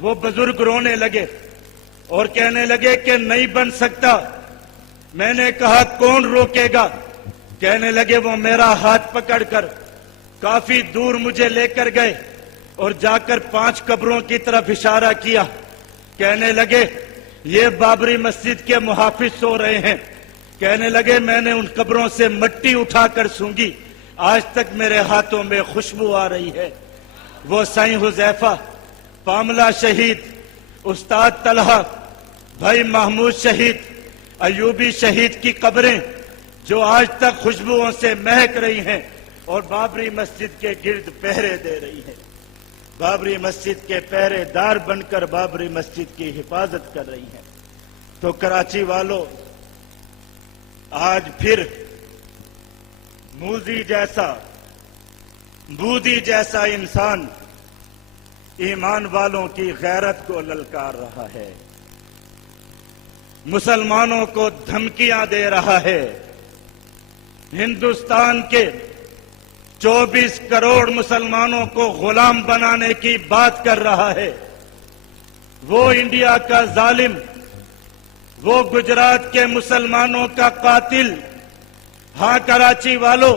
وہ بزرگ رونے لگے اور کہنے لگے کہ نہیں بن سکتا۔ میں نے کہا کون روکے گا؟ کہنے لگے وہ میرا ہاتھ پکڑ کر کافی دور مجھے لے کر گئے اور جا کر 5 قبروں کی طرف اشارہ کیا، کہنے لگے یہ بابری مسجد کے محافظ سو رہے ہیں۔ کہنے لگے میں نے ان قبروں سے مٹی اٹھا کر سونگی، آج تک میرے ہاتھوں میں خوشبو آ رہی ہے۔ وہ سائیں حذیفہ، پاملا شہید، استاد طلحہ، بھائی محمود شہید، ایوبی شہید کی قبریں جو آج تک خوشبوؤں سے مہک رہی ہیں اور بابری مسجد کے گرد پہرے دے رہی ہیں، بابری مسجد کے پہرے دار بن کر بابری مسجد کی حفاظت کر رہی ہیں۔ تو کراچی والوں، آج پھر مودی جیسا انسان ایمان والوں کی غیرت کو للکار رہا ہے، مسلمانوں کو دھمکیاں دے رہا ہے، ہندوستان کے 24 کروڑ مسلمانوں کو غلام بنانے کی بات کر رہا ہے۔ وہ انڈیا کا ظالم، وہ گجرات کے مسلمانوں کا قاتل۔ ہاں کراچی والوں،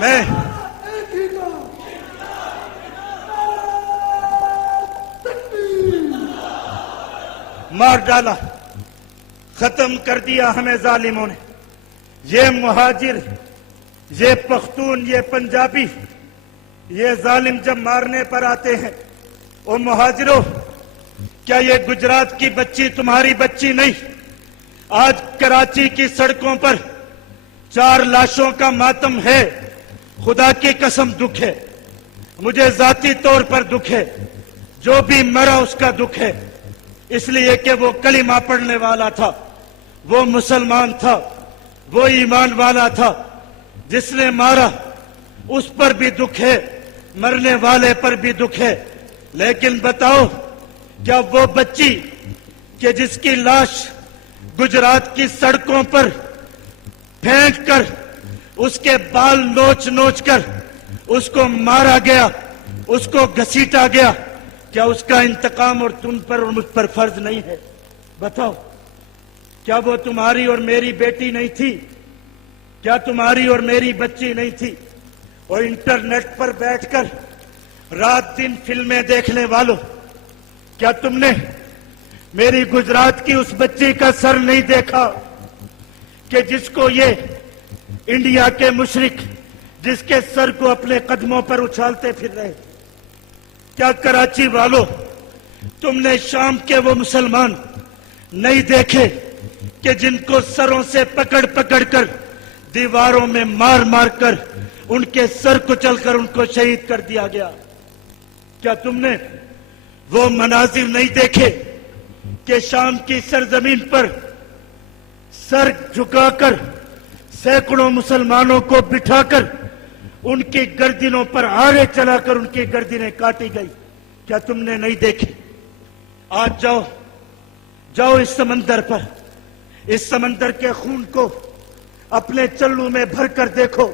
میں ایک ہی نام مار ڈالا، ختم کر دیا ہمیں ظالموں نے۔ یہ مہاجر، یہ پختون، یہ پنجابی، یہ ظالم جب مارنے پر آتے ہیں، او مہاجروں، کیا یہ گجرات کی بچی تمہاری بچی نہیں؟ آج کراچی کی سڑکوں پر 4 لاشوں کا ماتم ہے۔ خدا کی قسم دکھ ہے، مجھے ذاتی طور پر دکھ ہے، جو بھی مرا اس کا دکھ ہے، اس لیے کہ وہ کلمہ پڑھنے والا تھا، وہ مسلمان تھا، وہ ایمان والا تھا۔ جس نے مارا اس پر بھی دکھ ہے، مرنے والے پر بھی دکھ ہے۔ لیکن بتاؤ، کیا وہ بچی کہ جس کی لاش گجرات کی سڑکوں پر پھینک کر، اس کے بال نوچ نوچ کر اس کو مارا گیا، اس کو گھسیٹا گیا، کیا اس کا انتقام اور تم پر اور مجھ پر فرض نہیں ہے؟ بتاؤ، کیا وہ تمہاری اور میری بیٹی نہیں تھی؟ کیا تمہاری اور میری بچی نہیں تھی؟ اور انٹرنیٹ پر بیٹھ کر رات دن فلمیں دیکھنے والوں، کیا تم نے میری گجرات کی اس بچی کا سر نہیں دیکھا کہ جس کو یہ انڈیا کے مشرک جس کے سر کو اپنے قدموں پر اچھالتے پھر رہے؟ کیا کراچی والوں، تم نے شام کے وہ مسلمان نہیں دیکھے کہ جن کو سروں سے پکڑ پکڑ کر دیواروں میں مار مار کر ان کے سر کچل کر ان کو شہید کر دیا گیا؟ کیا تم نے وہ مناظر نہیں دیکھے کہ شام کی سرزمین پر سر جھکا کر سینکڑوں مسلمانوں کو بٹھا کر ان کی گردنوں پر آرے چلا کر ان کی گردنیں کاٹی گئی؟ کیا تم نے نہیں دیکھی؟ آج جاؤ اس سمندر پر، اس سمندر کے خون کو اپنے چلو میں بھر کر دیکھو،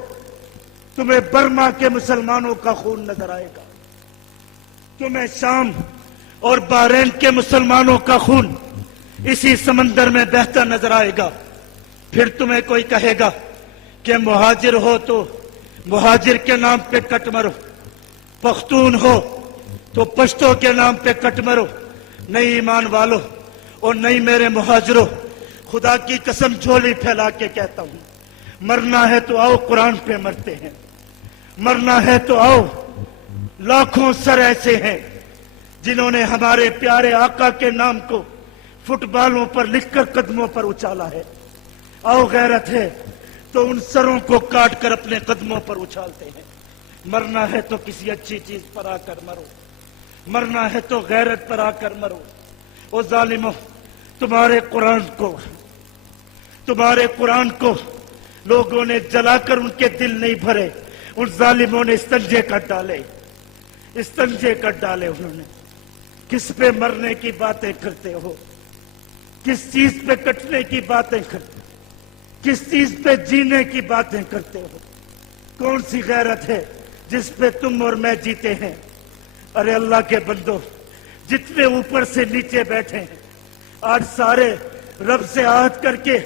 تمہیں برما کے مسلمانوں کا خون نظر آئے گا، تمہیں شام اور بحرین کے مسلمانوں کا خون اسی سمندر میں بہتا نظر آئے گا۔ پھر تمہیں کوئی کہے گا کہ مہاجر ہو تو مہاجر کے نام پہ کٹ مرو، پختون ہو تو پشتو کے نام پہ کٹ مرو۔ نہیں ایمان والو اور نہیں میرے مہاجروں، خدا کی قسم جھولی پھیلا کے کہتا ہوں، مرنا ہے تو آؤ، قرآن پہ مرتے ہیں، مرنا ہے تو آؤ۔ لاکھوں سر ایسے ہیں جنہوں نے ہمارے پیارے آقا کے نام کو فٹ بالوں پر لکھ کر قدموں پر اچالا ہے۔ آؤ، غیرت ہے تو ان سروں کو کاٹ کر اپنے قدموں پر اچھالتے ہیں۔ مرنا ہے تو کسی اچھی چیز پر آ کر مرو، مرنا ہے تو غیرت پر آ کر مرو۔ او ظالموں، تمہارے قرآن کو لوگوں نے جلا کر ان کے دل نہیں بھرے، ان ظالموں نے استنجے کر ڈالے، استنجے کر ڈالے انہوں نے۔ کس پہ مرنے کی باتیں کرتے ہو؟ کس چیز پہ کٹنے کی باتیں کرتے ہو؟ کس چیز پہ جینے کی باتیں کرتے ہو؟ کون سی غیرت ہے جس پہ تم اور میں جیتے ہیں؟ ارے اللہ کے بندو، جتنے اوپر سے نیچے بیٹھے ہیں، آج سارے رب سے عہد کر کے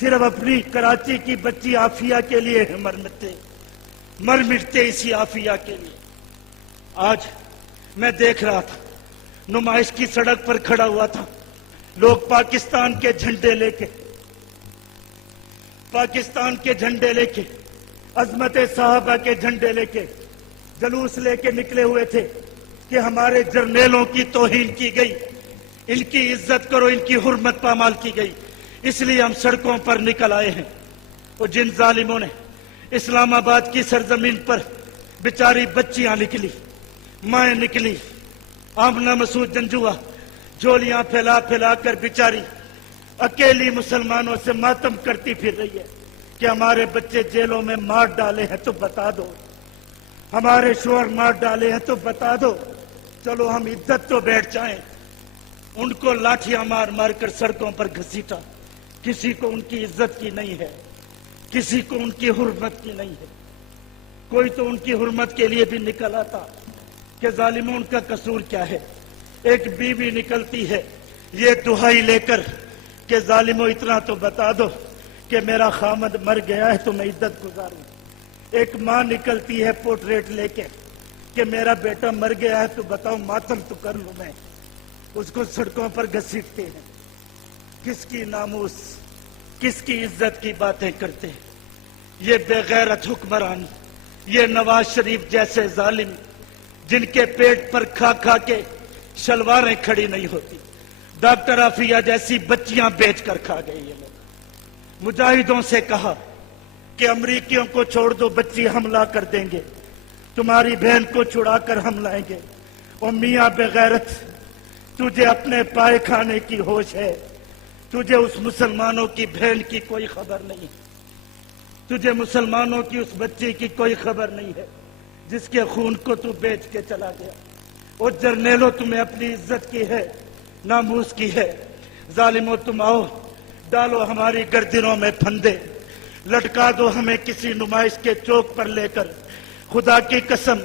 صرف اپنی کراچی کی بچی عافیہ کے لیے مر مٹتے اسی عافیہ کے لیے۔ آج میں دیکھ رہا تھا، نمائش کی سڑک پر کھڑا ہوا تھا، لوگ پاکستان کے جھنڈے لے کے عظمت صحابہ کے جھنڈے لے کے جلوس لے کے نکلے ہوئے تھے کہ ہمارے جرنیلوں کی توہین کی گئی، ان کی عزت کرو، ان کی حرمت پامال کی گئی، اس لیے ہم سڑکوں پر نکل آئے ہیں۔ اور جن ظالموں نے اسلام آباد کی سرزمین پر بیچاری بچیاں نکلی، مائیں نکلی، آمنہ مسعود جنجوعہ جھولیاں پھیلا پھیلا کر بیچاری اکیلی مسلمانوں سے ماتم کرتی پھر رہی ہے کہ ہمارے بچے جیلوں میں مار ڈالے ہیں تو بتا دو، ہمارے شوہر مار ڈالے ہیں تو بتا دو، چلو ہم عدت تو بیٹھ جائیں۔ ان کو لاٹھیاں مار مار کر سڑکوں پر گھسیٹا، کسی کو ان کی عزت کی نہیں ہے، کسی کو ان کی حرمت کی نہیں ہے۔ کوئی تو ان کی حرمت کے لیے بھی نکل آتا کہ ظالموں ان کا قصور کیا ہے۔ ایک بیوی نکلتی ہے یہ دہائی لے کر کہ ظالموں اتنا تو بتا دو کہ میرا خامد مر گیا ہے تو میں عدت گزاروں۔ ایک ماں نکلتی ہے پورٹریٹ لے کے کہ میرا بیٹا مر گیا ہے تو بتاؤ ماتم تو کر لوں میں، اس کو سڑکوں پر گھسیٹتے ہیں. کس کی ناموس، کس کی عزت کی باتیں کرتے ہیں یہ بے غیرت حکمران، یہ نواز شریف جیسے ظالم جن کے پیٹ پر کھا کھا کے شلواریں کھڑی نہیں ہوتی. ڈاکٹر عافیہ جیسی بچیاں بیچ کر کھا گئے یہ لوگ. مجاہدوں سے کہا کہ امریکیوں کو چھوڑ دو، بچی حملہ کر دیں گے، تمہاری بہن کو چھڑا کر ہم لائیں گے. اور میاں بے غیرت، تجھے اپنے پائے کھانے کی ہوش ہے، تجھے اس مسلمانوں کی بہن کی کوئی خبر نہیں، تجھے مسلمانوں کی اس بچی کی کوئی خبر نہیں ہے جس کے خون کو تو بیچ کے چلا گیا. اور جرنیلوں تمہیں اپنی عزت کی ہے، ناموس کی ہے. ظالموں تم آؤ، ڈالو ہماری گردنوں میں پھندے، لٹکا دو ہمیں کسی نمائش کے چوک پر لے کر. خدا کی قسم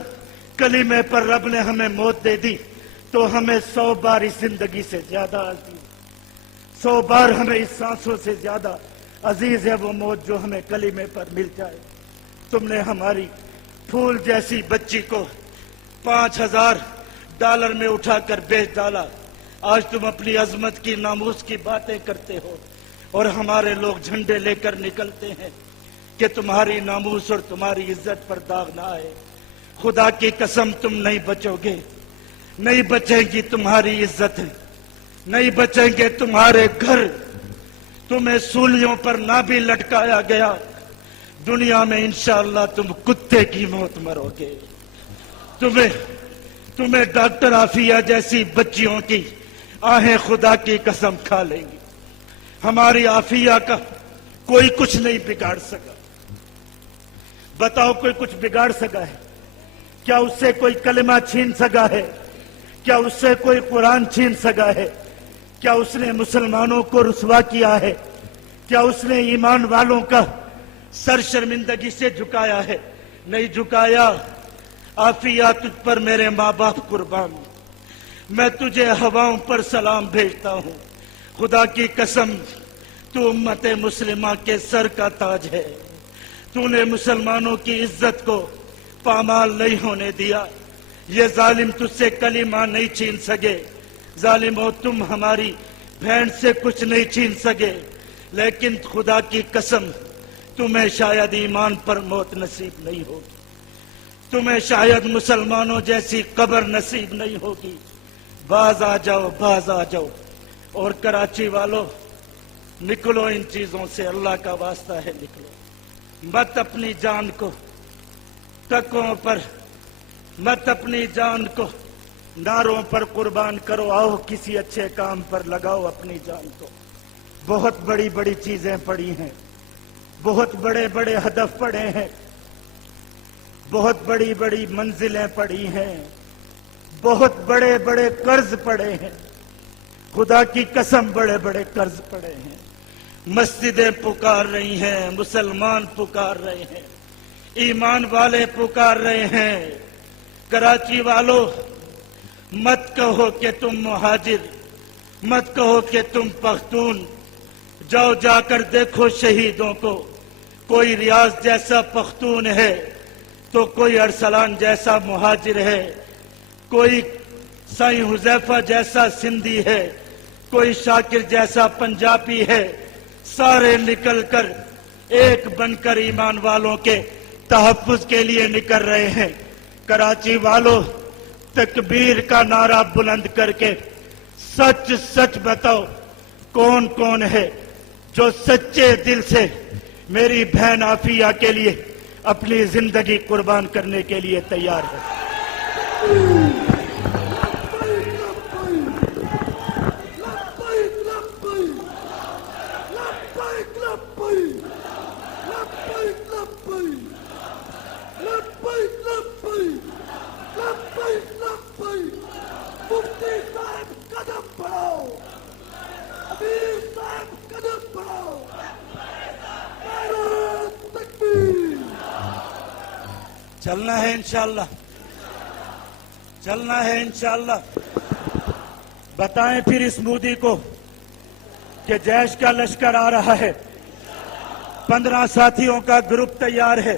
کلمے پر رب نے ہمیں موت دے دی تو ہمیں 100 بار اس زندگی سے زیادہ عزیز، 100 بار ہمیں اس سانسوں سے زیادہ عزیز ہے وہ موت جو ہمیں کلمے پر مل جائے. تم نے ہماری پھول جیسی بچی کو $5000 میں اٹھا کر بیچ ڈالا. آج تم اپنی عظمت کی، ناموس کی باتیں کرتے ہو اور ہمارے لوگ جھنڈے لے کر نکلتے ہیں کہ تمہاری ناموس اور تمہاری عزت پر داغ نہ آئے. خدا کی قسم تم نہیں بچو گے، نہیں بچیں گی تمہاری عزتیں، نہیں بچیں گے تمہارے گھر. تمہیں سولیوں پر نہ بھی لٹکایا گیا، دنیا میں انشاءاللہ تم کتے کی موت مرو گے. تمہیں ڈاکٹر عافیہ جیسی بچیوں کی آہیں خدا کی قسم کھا لیں گی. ہماری عافیہ کا کوئی کچھ نہیں بگاڑ سکا. بتاؤ کوئی کچھ بگاڑ سکا ہے؟ کیا اس سے کوئی کلمہ چھین سکا ہے؟ کیا اس سے کوئی قرآن چھین سکا ہے؟ کیا اس نے مسلمانوں کو رسوا کیا ہے؟ کیا اس نے ایمان والوں کا سر شرمندگی سے جھکایا ہے؟ نہیں جھکایا. عافیہ تجھ پر میرے ماں باپ قربان، میں تجھے ہواؤں پر سلام بھیجتا ہوں. خدا کی قسم تو امت مسلمہ کے سر کا تاج ہے. تو نے مسلمانوں کی عزت کو پامال نہیں ہونے دیا. یہ ظالم تجھ سے کلمہ نہیں چھین سکے. ظالموں تم ہماری بہن سے کچھ نہیں چھین سکے، لیکن خدا کی قسم تمہیں شاید ایمان پر موت نصیب نہیں ہوگی، تمہیں شاید مسلمانوں جیسی قبر نصیب نہیں ہوگی. باز آ جاؤ، باز آ جاؤ. اور کراچی والوں نکلو ان چیزوں سے، اللہ کا واسطہ ہے نکلو. مت اپنی جان کو ٹکوں پر، مت اپنی جان کو نعروں پر قربان کرو. آؤ کسی اچھے کام پر لگاؤ اپنی جان کو. بہت بڑی بڑی چیزیں پڑی ہیں، بہت بڑے بڑے ہدف پڑے ہیں، بہت بڑی بڑی منزلیں پڑی ہیں، بہت بڑے بڑے قرض پڑے ہیں. خدا کی قسم بڑے بڑے قرض پڑے ہیں. مسجدیں پکار رہی ہیں، مسلمان پکار رہے ہیں، ایمان والے پکار رہے ہیں. کراچی والوں مت کہو کہ تم مہاجر، مت کہو کہ تم پختون. جاؤ جا کر دیکھو شہیدوں کو. کوئی ریاض جیسا پختون ہے تو کوئی ارسلان جیسا مہاجر ہے، کوئی سائیں حذیفہ جیسا سندھی ہے، کوئی شاکر جیسا پنجابی ہے. سارے نکل کر ایک بن کر ایمان والوں کے تحفظ کے لیے نکل رہے ہیں. کراچی والوں تکبیر کا نعرہ بلند کر کے سچ سچ بتاؤ کون کون ہے جو سچے دل سے میری بہن عافیہ کے لیے اپنی زندگی قربان کرنے کے لیے تیار ہے. چلنا ہے انشاءاللہ، چلنا ہے انشاءاللہ. بتائیں پھر اس مودی کو کہ جیش کا لشکر آ رہا ہے، 15 ساتھیوں کا گروپ تیار ہے.